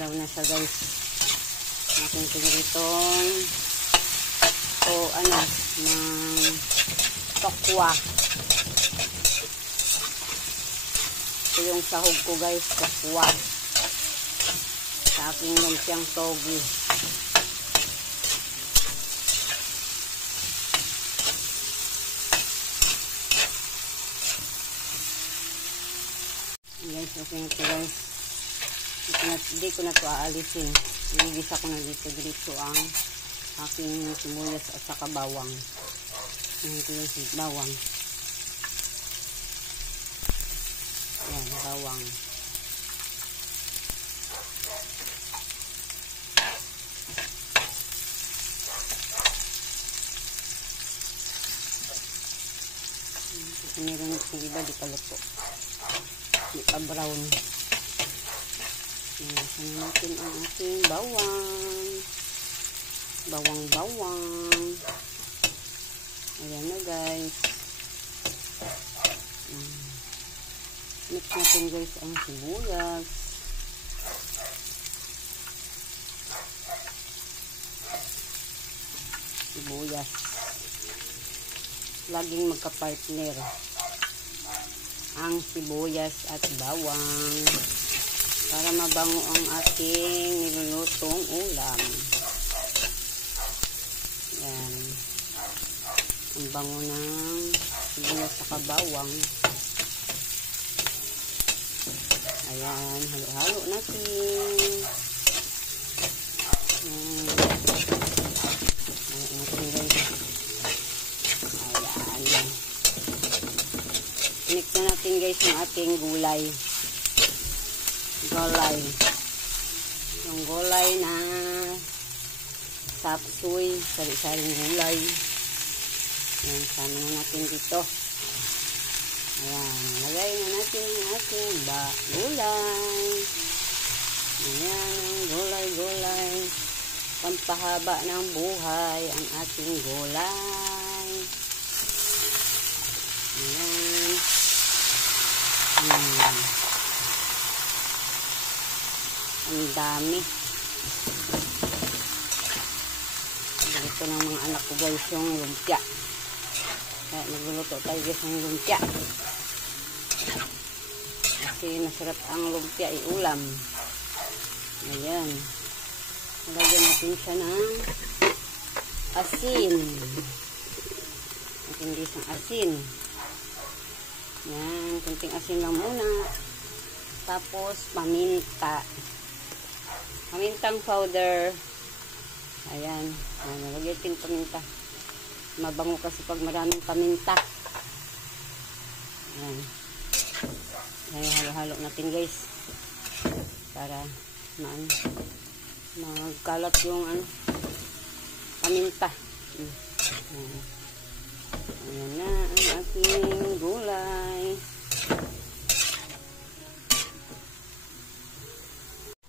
brown na siya guys. Aking pinitong ng tokwa. Ito yung sahog ko guys, tokwa. Sa aking lumpiang togi. Guys, okay na ito guys. Hindi ko na ito aalisin. Iligisa ko na dito ang aking sibuyas at saka bawang. Ito yung bawang. Ayan, bawang. Meron yung iba di paluto. Di pa brown. Nalasan natin ang ating bawang. Bawang. Ayan na guys. Mix natin guys ang sibuyas. Laging magka-partner ang sibuyas at bawang para mabango ang ating nilulutong ulam. Yan. Ang bango ng sibuyas at bawang. Ayan, halo-halo natin. Ayan. Mix na natin guys yung ating gulay. Yung gulay na sapsoy, sari-saring gulay. Ayan, sama na natin dito. Ayan, lagay na natin yung ating gulay. Ayan, gulay. Pampahaba ng buhay ang ating gulay. Ayan. Ang dami. Ito ng mga anak ko guys yung lumpia. Kaya nagluluto tayo guys ng lumpia. Kasi masarap ang lumpia iulam. Ayan. Lagyan natin siya ng asin. Hindi isang asin. Yan, kunting asin lang muna. Tapos paminta. Pamintang powder. Ayan, nalagyan natin paminta. Mabango kasi pag maraming paminta. Ayan. Ayan, halo-halo natin guys. Para magkalat yung paminta. Ayan na ang ating gulay.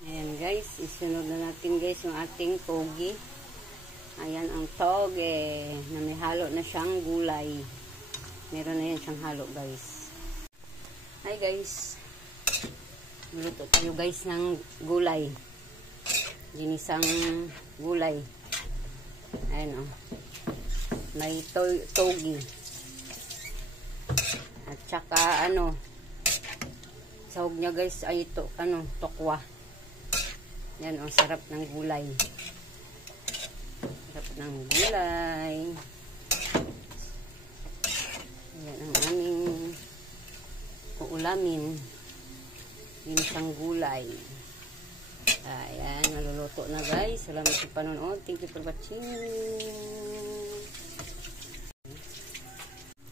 Ayan guys, isunod na natin guys yung ating togi. Ayan ang toge na may halo na siyang gulay. Meron na yan siyang halo guys. Hi guys, luto tayo guys ng gulay. Ginisang gulay. Ayan o. May togi. At saka sahog niya guys ay ito, tokwa. Yan o, sarap ng gulay. Sarap ng gulay. Yan ang aming uulamin. Ginisang gulay. Ayan, naluluto na guys. Salamat sa panonood. Thank you for watching.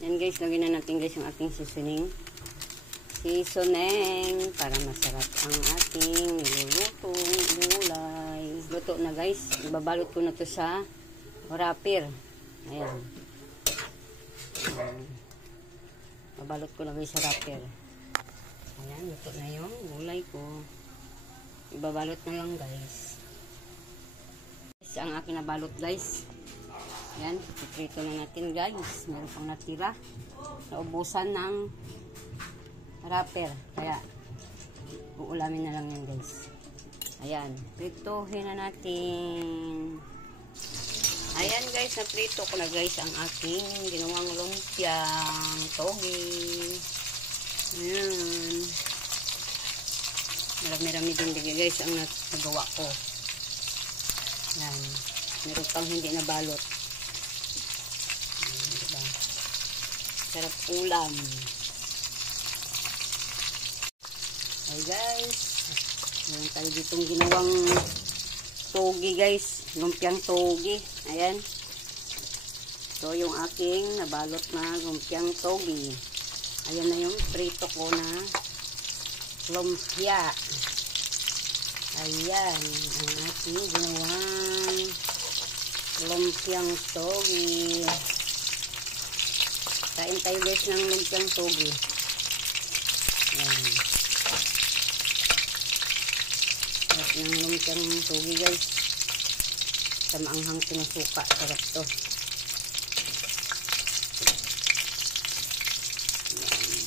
Yan guys, lagyan na natin guys yung ating seasoning para masarap ang ating nilulutong gulay. Luto na guys. Ibabalot ko na to sa wrapper. Ayan. Babalot ko na guys sa wrapper. Ayan, luto na yung gulay ko. Ibabalot na lang guys. Ang aking nabalot guys. Yan, iprito na natin guys. Meron pang natira. Naubusan ng wrapper. Kaya, uulamin na lang yan guys. Ayan, prituhin na natin. Ayan guys, naprito ko na guys ang aking ginawang lumpiang togi. Ayan. Marami-rami din guys ang nagawa ko. Ayan. Meron pang hindi nabalot. Ayan, diba? Sarap ulam. Ayan guys. Meron tayo ditong ginawang togi guys. Lumpiang togi. Ayan. So, yung aking nabalot na lumpiang togi. Ayan na yung prito ko na lumpia. Ayan. Ang aking ginawang lumpiang togi. Kain tayo guys ng lumpiang togi. Ayan. Sarap ng lumpiang togi guys. Sa maanghang sinusuka. Sarap to. Ayan.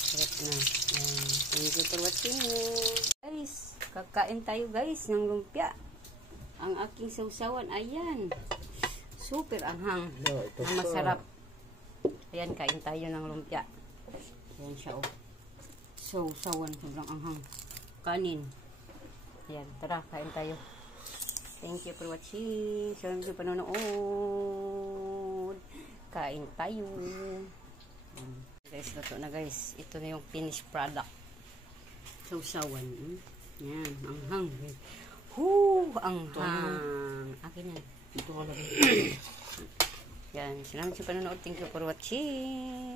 Sarap na. Ayan. Thank you for watching. Guys, kakain tayo guys ng lumpia. Ang aking sausawan. Ayan. Super anghang. Ang masarap. Ayan, kain tayo ng lumpia. Ayan siya oh. Sausawan. Sobrang anghang. Kanin. Ayan, tara, kain tayo. Thank you for watching. Salamat sa panonood. Kain tayo. Guys, luto na guys. Ito na yung finished product. Sausawan. Yan, anghang. Anghang. Akin yan. Ito ka na rin. Yan, salamat sa panonood. Thank you for watching.